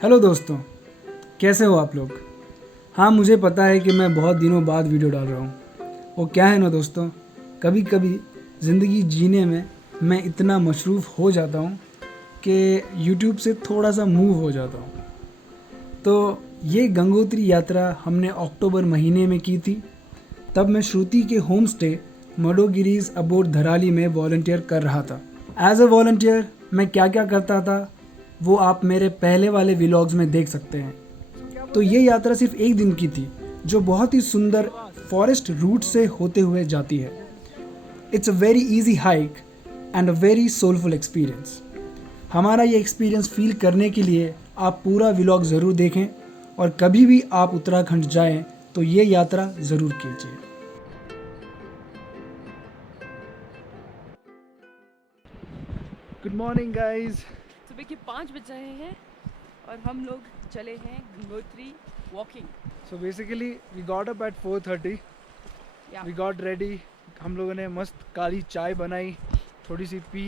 Hello दोस्तों, कैसे हो आप लोग। हाँ, मुझे पता है कि मैं बहुत दिनों बाद वीडियो डाल रहा हूँ। वो क्या है ना दोस्तों, कभी कभी ज़िंदगी जीने में मैं इतना मशरूफ़ हो जाता हूँ कि यूट्यूब से थोड़ा सा मूव हो जाता हूँ। तो ये गंगोत्री यात्रा हमने अक्टूबर महीने में की थी। तब मैं श्रुति के होम स्टे मडोगिरीज अबोट धराली में वॉलंटियर कर रहा था। एज अ वॉलंटियर मैं क्या क्या करता था वो आप मेरे पहले वाले व्लॉग्स में देख सकते हैं। तो ये यात्रा सिर्फ एक दिन की थी जो बहुत ही सुंदर फॉरेस्ट रूट से होते हुए जाती है। It's a very easy hike and a very soulful experience. हमारा ये एक्सपीरियंस फील करने के लिए आप पूरा व्लॉग ज़रूर देखें और कभी भी आप उत्तराखंड जाएं तो ये यात्रा ज़रूर कीजिए। Good morning guys. सुबह के 5 बज रहे हैं और हम लोग चले हैं Gangotri walking. So basically we got up at 4:30, we got ready. हम लोगों ने मस्त काली चाय बनाई, थोड़ी सी पी,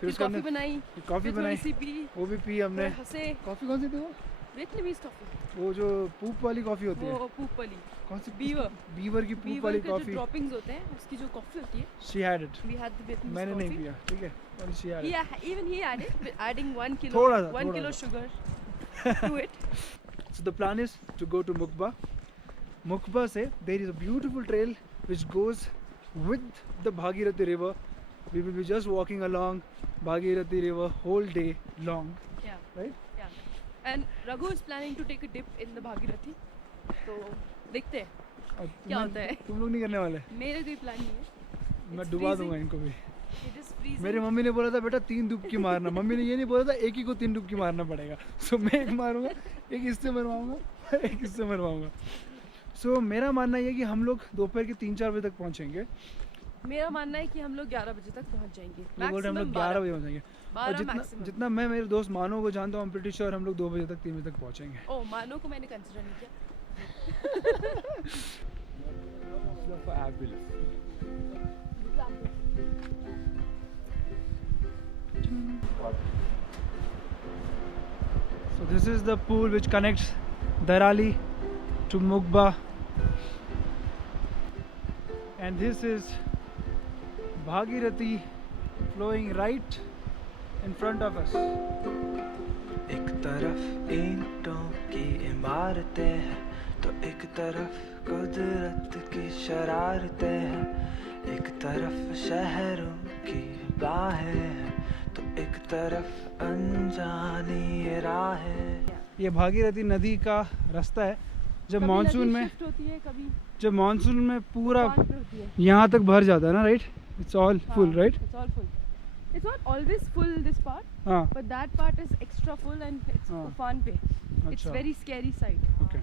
फिर उसका कॉफ़ी बनाई, कॉफ़ी बनाई, थोड़ी सी पी, वो भी पी हमने। हंसे। कॉफ़ी कौन सी थी वो? वियतनामीज कॉफ़ी, वो जो पूप वाली कॉफ़ी होती है, वो पूप वाली, कौन सी? बीवर बीवर की पूप वाली के कॉफ़ी। जो ड्रॉपिंग्स होते हैं उसकी जो कॉफ़ी होती है। She had it, We had the Vietnamese मैंने नहीं coffee. पिया, ठीक है। और she had Yeah, even he added adding 1 kilo थोड़ा सा, 1 थोड़ा kilo सा। sugar to it. So the plan is to go to Mukba. Mukba से there is a beautiful trail which goes with the Bhagirathi river. We will be just walking along Bhagirathi river whole day long, Yeah, right? yeah. And Raghu is planning to take a dip in the Bhagirathi. तो देखते हैं और क्या होता है। तुम लोग नहीं करने वाले? मेरे कोई प्लान नहीं है। मैं It's डुबा freezing. दूंगा इनको भी। It is freezing. मेरी मम्मी ने बोला था बेटा 3 डुबकी मारना। मम्मी ने ये नहीं बोला था एक ही को 3 डुबकी मारना पड़ेगा। सो मैं एक मारूंगा, एक इससे मरवाऊंगा, एक इससे मरवाऊंगा। सो मेरा मानना ये है कि हम लोग दोपहर के 3-4 बजे तक पहुंचेंगे। मेरा मानना है कि हम लोग 11 बजे तक पहुंच जाएंगे। लोग बोल रहे हैं हम लोग 11 बजे पहुंचेंगे। और 12 जितना maximum। जितना मैं मेरे दोस्त मानो को जानता हूँ, आई एम प्रीटी श्योर हम लोग 2 बजे तक 3 बजे तक पहुंचेंगे। ओ, मानो को मैंने कंसीडर नहीं किया। So this is the pool which connects Darali to Mukba, and this is Bhagirathi flowing right in front of us. एक तरफ ईंटों की इमारतें हैं तो एक तरफ कुदरत की शरारतें हैं, एक तरफ शहरों की बाहें हैं तो एक तरफ अनजानी राहें। ये भागीरथी नदी का रास्ता है। जब कभी मानसून नदी में shift होती है, कभी जब मानसून में पूरा तूफान पे होती है। यहाँ तक भर जाता है ना, राइट? इट्स ऑल फुल, हाँ, right? It's all full. It's not always full this part, हाँ, but that part is extra full and it's हाँ। तूफान पे। It's अच्छा, very scary side. ओके।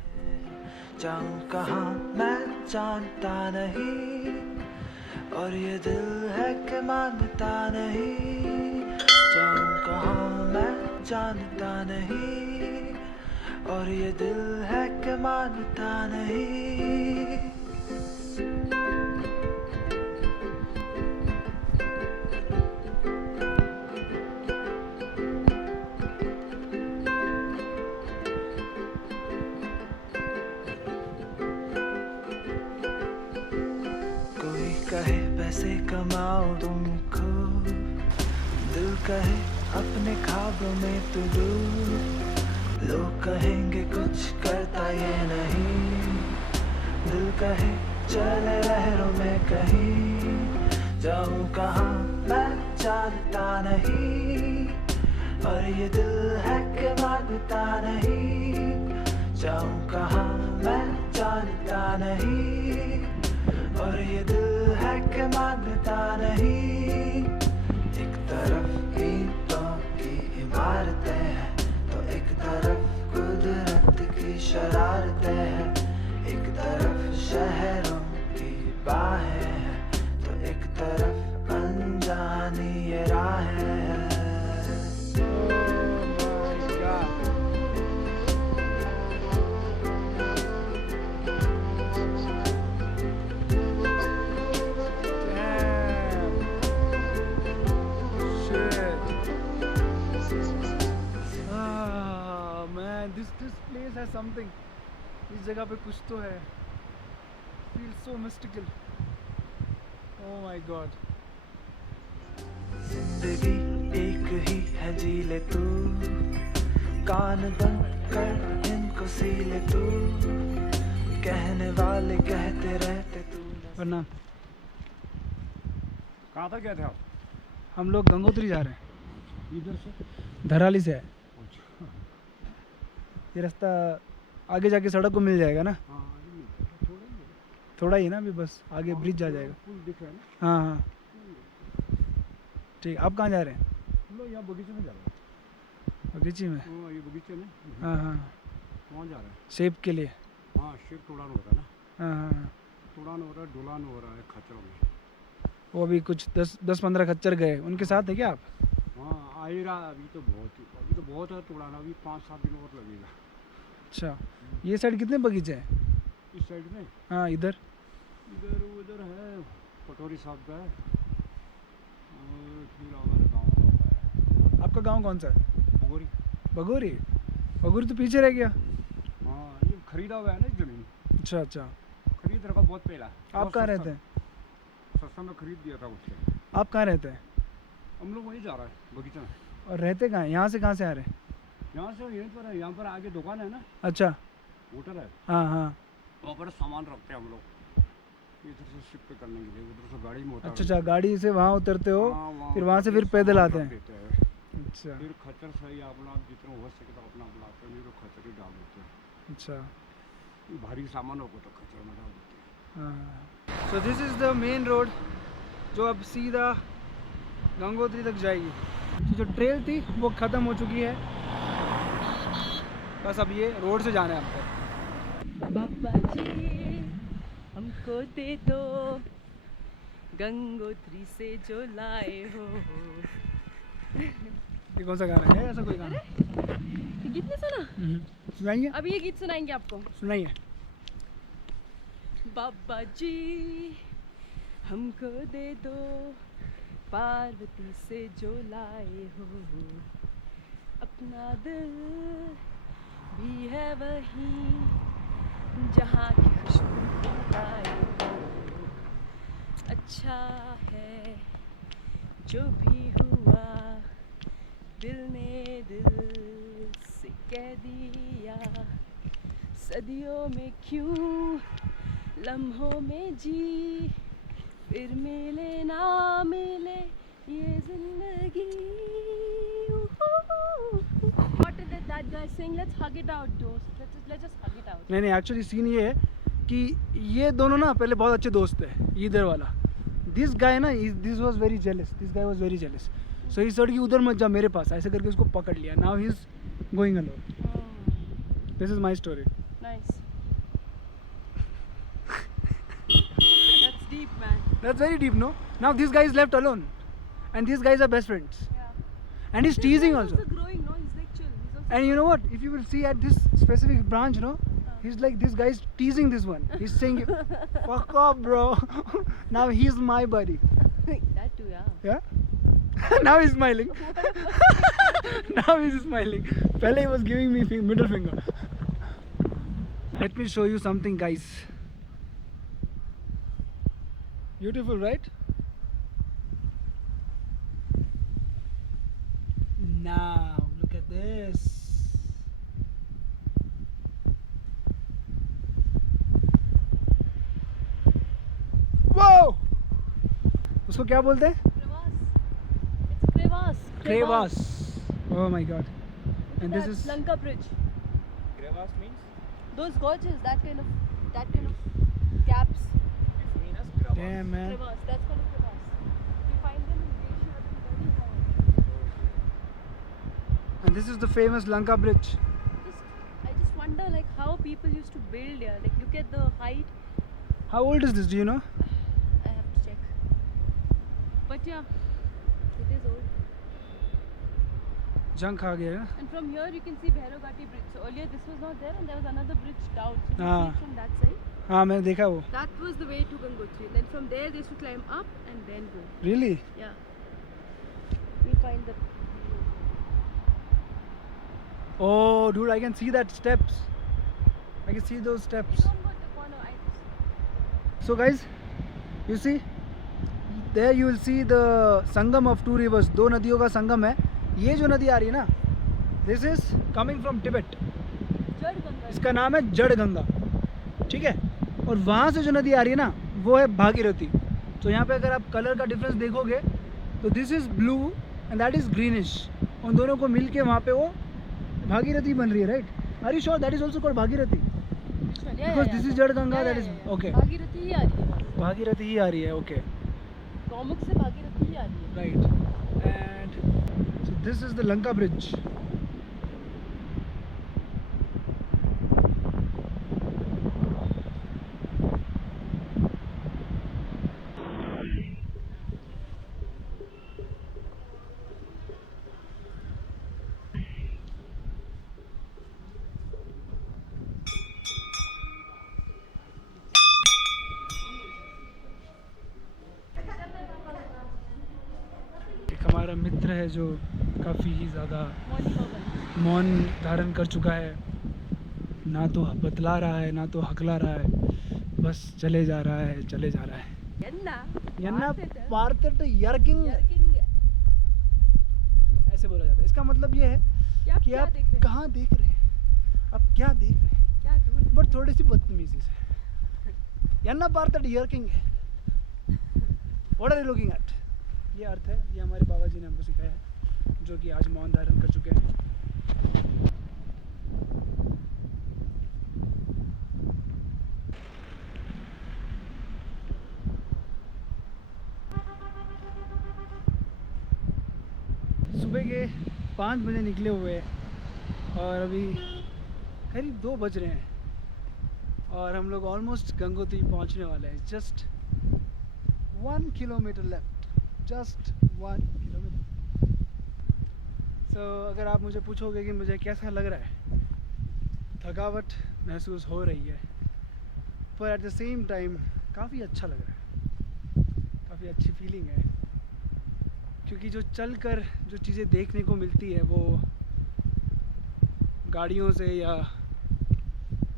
जाऊं कहाँ मैं जानता नहीं, और ये दिल है कि मानता नहीं। जाऊं कहाँ मैं जानता नहीं, और ये दिल है कि मानता नहीं। कोई कहे पैसे कमाओ तुम खूब, दिल कहे अपने ख्वाबों में तू डूब। लोग कहेंगे कुछ करता ये नहीं, दिल कहे चले लहरों में कहीं। जाऊं कहाँ मैं जानता नहीं, और ये दिल है कि मानता नहीं। जाऊं कहाँ मैं जानता नहीं, और ये दिल है कि मानता नहीं। एक तरफ ईंटों की इमारतें हैं तो एक तरफ कुदरत की शरारतें हैं, एक तरफ शहरों की बाहें हैं तो एक तरफ अनजानी ये राहें हैं। this place has something. इस जगह पे कुछ तो है. Feels so mystical. Oh my God. जिंदगी एक ही है, जी ले तू, कान बंद कर इनको सी ले तू, कहने वाले कहते रहते तू. प्रणाम. कहाँ तक गए थे आप? हम लोग गंगोत्री जा रहे हैं. इधर से? धराली से है. ये रास्ता आगे जाके सड़क को मिल जाएगा ना. हाँ, थोड़ा ही ना, अभी बस आगे ब्रिज जा जाएगा. पुल दिख रहा है ना? हाँ हाँ ठीक. आप कहाँ जा रहे हैं? हम लोग यहाँ बगीचे में जा रहे हैं. बगीचे में? हाँ, ये बगीचे में. हाँ हाँ. वहाँ जा रहे हैं. सेब के लिए? हाँ, शेप तोड़ान हो रहा है ना. हाँ हाँ. तोड़ान हो रहा है, ढुलान हो रहा है खच्चरों में. वो अभी कुछ 10-15 खच्चर गए, उनके साथ है क्या आप? हाँ, आ ही रहा. अभी तो बहुत है तोड़ाना. अभी 5-7 दिन और लगेगा. अच्छा. ये साइड कितने बगीचे हैं? इस साइड में? हाँ इधर उधर है पटोरी साहब का है, और फिर हमारे गाँव का है. आपका गांव कौन सा है? बगोरी. बगोरी? बगोरी तो पीछे रह गया. हाँ, ये खरीदा हुआ है ना ज़मीन. अच्छा अच्छा. खरीद रखा बहुत पहला. आप कहाँ रहते हैं? सस्ता में खरीद दिया था उससे. आप कहाँ रहते हैं? हम लोग वहीं जा रहे हैं बगीचा में. और रहते कहाँ हैं? यहाँ से कहाँ से आ रहे हैं? यहाँ से यहीं पर है. यहाँ पर आगे दुकान है ना, अच्छा. होटल है, हाँ हाँ. वहाँ पर सामान रखते हैं हम लोग इधर से शिफ्ट करने के लिए. उधर से गाड़ी में होता अच्छा अच्छा. गाड़ी से वहाँ उतरते हो, फिर वहाँ से फिर पैदल आते हैं. अच्छा फिर खच्चर सही अपना जितना हो सके तो अपना लाते हैं, नहीं तो खच्चर ही डाल देते हैं. अच्छा. भारी सामान हो तो खच्चर में डाल देते हैं. हाँ. So this is the main road जो अब सीधा गंगोत्री तक जाएगी. जो ट्रेल थी वो ख़त्म हो चुकी है, बस अब ये रोड से जाना है हमको. बाबा जी हमको दे दो गंगोत्री से जो लाए हो. ये कौन सा गाना है? ऐसा कोई गाना? ये गीत नहीं सुना? सुनाइए. अब ये गीत सुनाएंगे आपको. सुनाइए. बाबा जी हमको दे दो पार्वती से जो लाए हो, अपना दिल भी है वहीं जहाँ की खुशबू लाए हो. अच्छा है जो भी हुआ, दिल ने दिल से कह दिया. सदियों में क्यों लम्हों में जी, फिर मिले ना मिले ये जिंदगी. What did that guy saying? Let's hug it out, dost. Let's just hug it out. नहीं एक्चुअली सीन ये है कि ये दोनों ना पहले बहुत अच्छे दोस्त थे. इधर वाला दिस गाय ना, this was very jealous. This guy was very jealous. So he sir कि उधर मत जा मेरे पास, ऐसे करके उसको पकड़ लिया. Now he is going alone. This is my story. Nice. That's deep, man. That's very deep, no? Now this guy is left alone, and these guys are best friends, Yeah. and he's teasing also. He's also growing, no? He's like chill. He's also And you know what? If you will see at this specific branch, no, he's like this guy's teasing this one. He's saying, "Fuck off, bro." Now he's my buddy. that too, yeah. Yeah. Now he's smiling. Now he's smiling. Pehle he was giving me middle finger. Let me show you something, guys. Beautiful, right? Now look at this. Whoa! उसको क्या बोलते हैं? It's Krevas. Krevas. Oh my god. And this That's is Lanka Bridge. Krevas means? Those gorges, that kind of gaps. damn man. Krevas. That's called a Krevas. You find them in glaciers and very high. And this is the famous Lanka Bridge. I just wonder like how people used to build here. Like look at the height. How old is this? Do you know? I have to check. But yeah, it is old. Junk खा गया है. And from here you can see Bhairogati Bridge. So earlier this was not there and there was another bridge down. So you can Ah. see it from that side. हाँ मैंने देखा वो. That was the way to Gangotri. Then from there they used to climb up and then go. Really? Yeah. We find the Oh, dude, I can see that steps. I can see those steps. Don't go to the corner. So guys, you see, there you will see the Sangam of two rivers. दो नदियों का संगम है. ये जो नदी आ रही है ना, this is coming from Tibet. जड़ गंगा. इसका नाम है जड़ गंगा, ठीक है. और वहाँ से जो नदी आ रही है ना, वो है भागीरथी. तो यहाँ पे अगर आप कलर का डिफरेंस देखोगे तो this is blue and that is greenish. उन दोनों को मिल के वहाँ पे वो भागीरथी बन रही है, right? Are you sure that is also called Bhagirathi? Because this is Jadh Ganga, that is okay. Bhagirathi ही आ रही है. भागीरथी ही आ रही है, ओके, गौमुख से भागीरथी ही आ रही है. Right. And so this is the Lanka bridge. हमारा मित्र है जो काफ़ी ही ज़्यादा मौन धारण कर चुका है. ना तो बतला रहा है, ना तो हकला रहा है, बस चले जा रहा है, चले जा रहा है. यन्ना पार्टेट यर्किंग ऐसे बोला जाता है. इसका मतलब ये है कि आप कहाँ देख रहे हैं, आप क्या देख रहे हैं, क्या ढूंढ. बट थोड़ी सी बदतमीजी से. यन्ना पार्टेट यर्किंग है. What are you looking at? ये अर्थ है, ये हमारे बाबा जी ने हमको सिखाया है, जो कि आज मौन धारण कर चुके हैं. सुबह के 5 बजे निकले हुए और अभी करीब 2 बज रहे हैं और हम लोग ऑलमोस्ट गंगोत्री पहुंचने वाले हैं. Just 1 kilometre left, just 1 kilometre. So अगर आप मुझे पूछोगे कि मुझे कैसा लग रहा है, थकावट महसूस हो रही है, पर एट द सेम टाइम काफ़ी अच्छा लग रहा है, काफ़ी अच्छी फीलिंग है. क्योंकि जो चल कर जो चीज़ें देखने को मिलती है वो गाड़ियों से या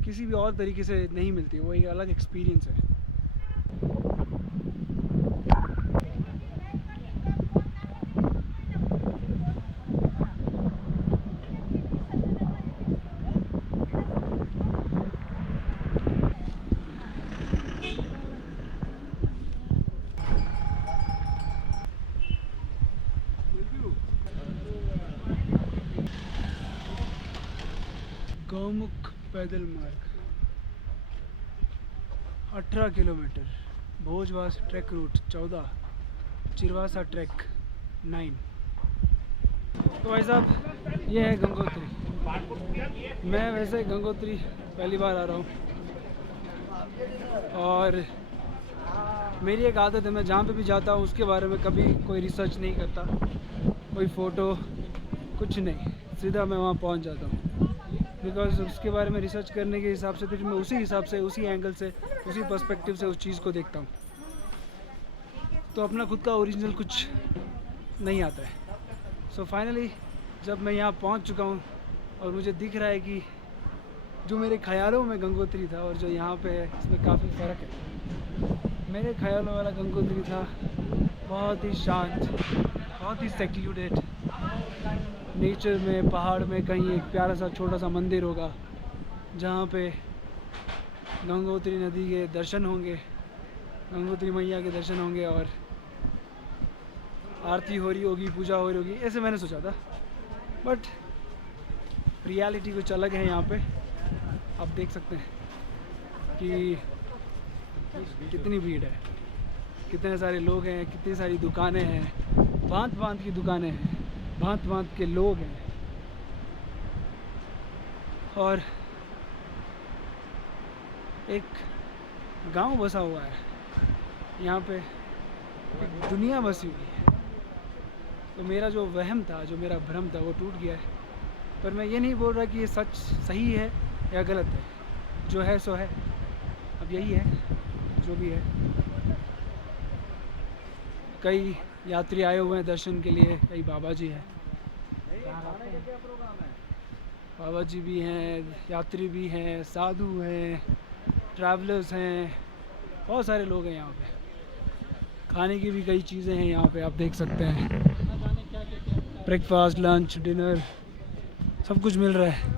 किसी भी और तरीके से नहीं मिलती. वो एक अलग एक्सपीरियंस है. गौमुख पैदल मार्ग 18 किलोमीटर, भोजवास ट्रैक रूट 14, चिरवासा ट्रैक 9. तो भाई साहब, ये है गंगोत्री. मैं वैसे गंगोत्री पहली बार आ रहा हूँ और मेरी एक आदत है, मैं जहाँ पे भी जाता हूँ उसके बारे में कभी कोई रिसर्च नहीं करता, कोई फ़ोटो कुछ नहीं, सीधा मैं वहाँ पहुँच जाता हूँ. बिकॉज उसके बारे में रिसर्च करने के हिसाब से फिर मैं उसी हिसाब से, उसी एंगल से, उसी पर्सपेक्टिव से उस चीज़ को देखता हूँ. तो अपना खुद का ओरिजिनल कुछ नहीं आता है. सो फाइनली जब मैं यहाँ पहुँच चुका हूँ और मुझे दिख रहा है कि जो मेरे ख्यालों में गंगोत्री था और जो यहाँ पे है इसमें काफ़ी फ़र्क है. मेरे ख्यालों वाला गंगोत्री था बहुत ही शांत, बहुत ही सेक्लूडेड, नेचर में, पहाड़ में कहीं एक प्यारा सा छोटा सा मंदिर होगा जहाँ पे गंगोत्री नदी के दर्शन होंगे, गंगोत्री मैया के दर्शन होंगे और आरती हो रही होगी, पूजा हो रही होगी. ऐसे मैंने सोचा था, बट रियलिटी कुछ अलग है. यहाँ पे आप देख सकते हैं कि कितनी भीड़ है, कितने सारे लोग हैं, कितनी सारी दुकानें हैं, भांत भांत की दुकानें हैं, भांत भांत के लोग हैं. और एक गांव बसा हुआ है यहाँ पे, एक दुनिया बसी हुई है. तो मेरा जो वहम था, जो मेरा भ्रम था, वो टूट गया है. पर मैं ये नहीं बोल रहा कि ये सच सही है या गलत है. जो है सो है, अब यही है जो भी है. कई यात्री आए हुए हैं दर्शन के लिए, कई बाबा जी हैं. बाबा जी भी हैं, यात्री भी हैं, साधु हैं, ट्रैवलर्स हैं, बहुत सारे लोग हैं यहाँ पे। खाने की भी कई चीज़ें हैं यहाँ पे, आप देख सकते हैं। ब्रेकफास्ट, लंच, डिनर सब कुछ मिल रहा है।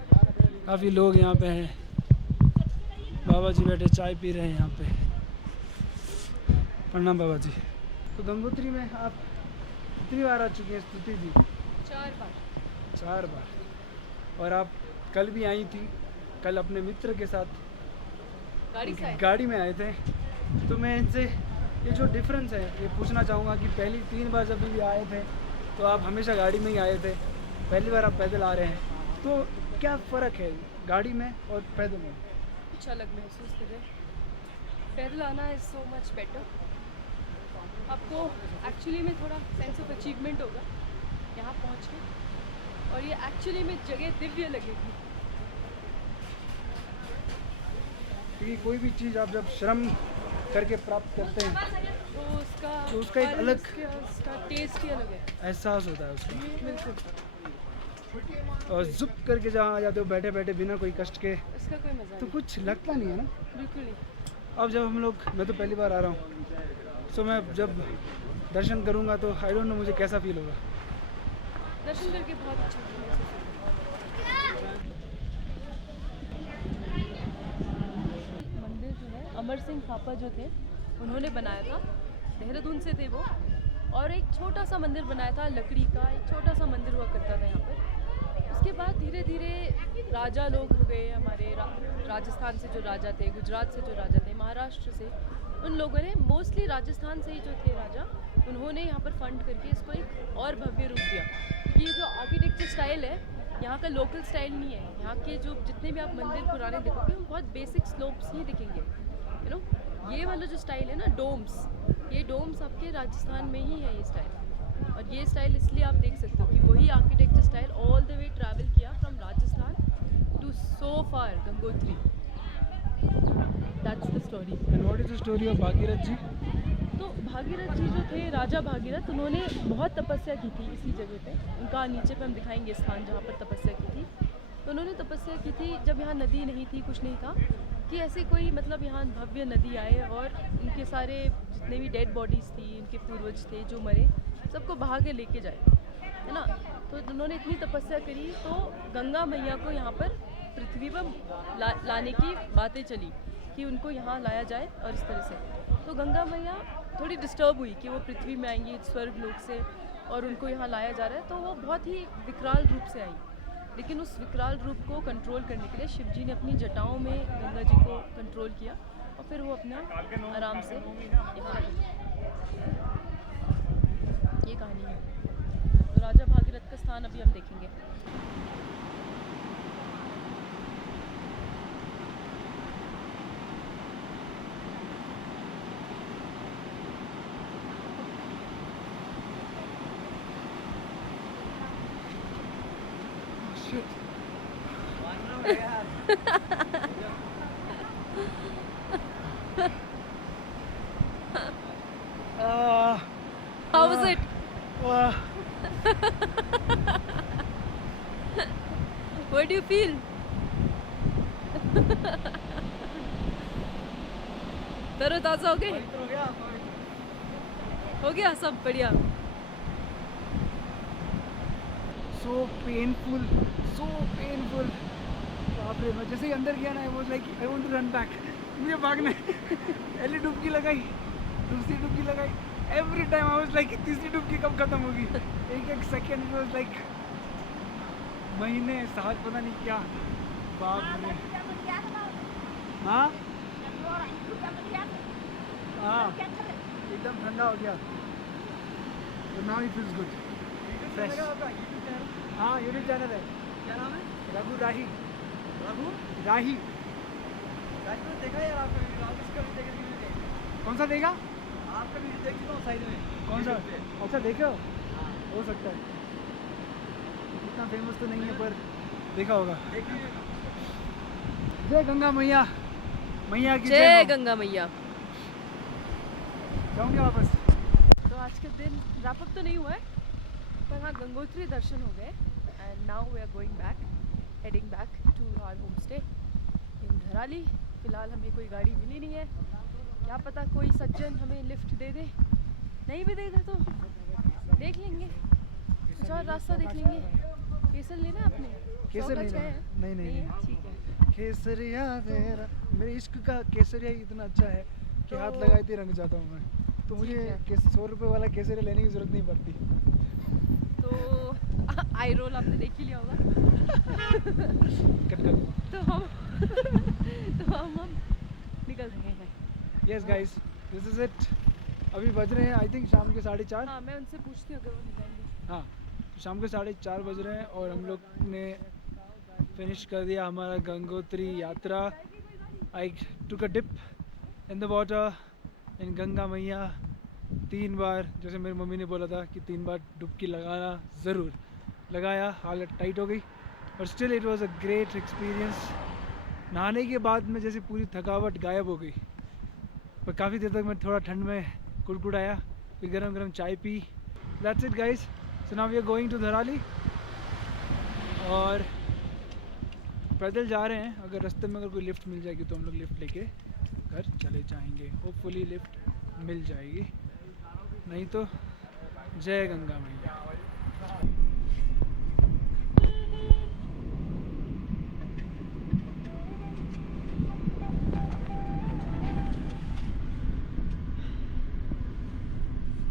काफ़ी लोग यहाँ पे हैं। बाबा जी बैठे चाय पी रहे हैं यहाँ पे। प्रणाम बाबा जी। तो गंगोत्री में आप कितनी बार आ चुकी हैं स्तुति जी? 4 बार। 4 बार। और आप कल भी आई थी, कल अपने मित्र के साथ गाड़ी से आए। गाड़ी में आए थे। तो मैं इनसे ये जो डिफरेंस है ये पूछना चाहूँगा कि पहली 3 बार जब भी आए थे तो आप हमेशा गाड़ी में ही आए थे, पहली बार आप पैदल आ रहे हैं, तो क्या फ़र्क है गाड़ी में और पैदल में? कुछ अलग महसूस कर रहे हैं। पैदल आना इज़ सो मच बेटर। आपको एक्चुअली में थोड़ा सेंस ऑफ अचीवमेंट होगा यहाँ पहुँच के, और ये एक्चुअली में जगह दिव्य लगेगी। क्योंकि कोई भी चीज़ आप जब श्रम करके प्राप्त करते हैं तो उसका एक अलग उसका टेस्ट ही अलग है। एहसास होता है उसका। बिल्कुल, और जुप करके जहाँ आ जाते हो बैठे बैठे बिना कोई कष्ट के, इसका कोई मज़ा तो नहीं। कुछ लगता नहीं है ना। बिल्कुल नहीं। अब जब हम लोग, मैं तो पहली बार आ रहा हूँ, तो मैं जब दर्शन करूँगा तो आई डोंट नो मुझे कैसा फील होगा। दर्शन करके बहुत अच्छा महसूस होगा। मंदिर जो है अमर सिंह थापा जो थे उन्होंने बनाया था, देहरादून से थे वो। और एक छोटा सा मंदिर बनाया था लकड़ी का, एक छोटा सा मंदिर हुआ करता था यहाँ पर। उसके बाद धीरे धीरे राजा लोग हो गए हमारे, राजस्थान से जो राजा थे, गुजरात से जो राजा थे, महाराष्ट्र से, उन लोगों ने मोस्टली राजस्थान से ही जो थे राजा, उन्होंने यहाँ पर फंड करके इसको एक और भव्य रूप दिया। कि ये जो आर्किटेक्चर स्टाइल है यहाँ का लोकल स्टाइल नहीं है। यहाँ के जो जितने भी आप मंदिर पुराने देखोगे वो बहुत बेसिक स्लोप्स ही दिखेंगे, यू नो। ये वाला जो स्टाइल है ना, डोम्स, ये डोम्स आपके राजस्थान में ही है ये स्टाइल। और ये स्टाइल इसलिए आप देख सकते हो कि वही architecture style all the way travel किया from Rajasthan to so far Gangotri. That's the story. And what is the story of Bhagirath ji? तो भागीरथ जी जो थे, राजा भागीरथ, उन्होंने बहुत तपस्या की थी इसी जगह पे। उनका नीचे पे हम दिखाएंगे स्थान जहाँ पर तपस्या की थी। तो उन्होंने तपस्या की थी जब यहाँ नदी नहीं थी, कुछ नहीं था, कि ऐसे कोई मतलब यहाँ भव्य नदी आए और उनके सारे जितने भी डेड बॉडीज़ थी, उनके पूर्वज थे जो मरे, सबको बहा के लेके जाए, है ना। तो उन्होंने इतनी तपस्या करी तो गंगा मैया को यहाँ पर पृथ्वी पर लाने की बातें चली कि उनको यहाँ लाया जाए। और इस तरह से तो गंगा मैया थोड़ी डिस्टर्ब हुई कि वो पृथ्वी में आएंगी स्वर्ग लोक से और उनको यहाँ लाया जा रहा है। तो वो बहुत ही विकराल रूप से आई, लेकिन उस विकराल रूप को कंट्रोल करने के लिए शिव जी ने अपनी जटाओं में गंगा जी को कंट्रोल किया और फिर वो अपना आराम से यहाँ आ गई। ये कहानी है। तो राजा भागीरथ का स्थान अभी हम देखेंगे। How was it? What do you feel? तरोताज़ा हो गए? हो गया सब बढ़िया। So painful, so painful. बाप रे, मैं जैसे ही अंदर गया ना, I was like I want to run back. मुझे भागना है। पहली डुबकी लगाई, दूसरी डुबकी लगाई, every time I was like तीसरी डुबकी कब खत्म होगी। एक एक सेकेंड इट वाज लाइक महीने, साल, पता नहीं क्या। बाप रे। हाँ हाँ, एकदम ठंडा हो गया। तो now it feels good, fresh. हाँ, यूट्यूब चैनल है। क्या नाम है? रघु राही। रघु राही। देखा यार आपका वीडियो, आप इसका भी देखे? कौन सा देखा? आपका वीडियो देख चुका हूँ साइड में। कौन सा? अच्छा, देखे हो? हो सकता है, इतना फेमस तो नहीं है पर देखा होगा। जय गंगा मैया, मैया की जय हो। गंगा मैया। जाऊँगे वापस। तो आज का दिन रैप अप तो नहीं हुआ है, पर हाँ गंगोत्री दर्शन हो गए and now we are going back. Heading back to our home stay in Dharali. फ़िलहाल हमें कोई गाड़ी मिली नहीं है, क्या पता कोई सज्जन हमें लिफ्ट दे दे, नहीं भी देगा तो देख लेंगे, कुछ और रास्ता देख लेंगे। केसर लेना है आपने? केसर 100 का नहीं 6 लेना। है? नहीं, नहीं, है? ठीक है। केसरिया तेरा, मेरे इश्क का केसरिया इतना अच्छा है कि तो- हाथ लगाते ही रंग जाता हूँ मैं। तो मुझे ठीक है। 100 रुपये वाला केसरिया लेने की ज़रूरत नहीं पड़ती। तो आई रोल आपने देख ही लिया होगा। कट कर दूँ। तो हम निकल रहे हैं। Yes guys, this is it. अभी बज रहे हैं आई थिंक शाम के 4:30। हाँ, मैं उनसे पूछती हूँ अगर वो निकलेंगे। हाँ, तो शाम के 4:30 बज रहे हैं और हम लोग ने फिनिश कर दिया हमारा गंगोत्री यात्रा। I took a dip in the water in Ganga मैया 3 बार, जैसे मेरी मम्मी ने बोला था कि 3 बार डुबकी लगाना, ज़रूर लगाया। हालत टाइट हो गई पर still it was a great experience. नहाने के बाद में जैसे पूरी थकावट गायब हो गई, पर काफ़ी देर तक मैं थोड़ा ठंड में कुड़कुड़ाया, फिर गरम गरम चाय पी। That's it guys, so now we are going to Dharali और पैदल जा रहे हैं। अगर रास्ते में अगर कोई लिफ्ट मिल जाएगी तो हम लोग लिफ्ट लेके घर चले जाएंगे। होपफुली लिफ्ट मिल जाएगी, नहीं तो जय गंगा मैया।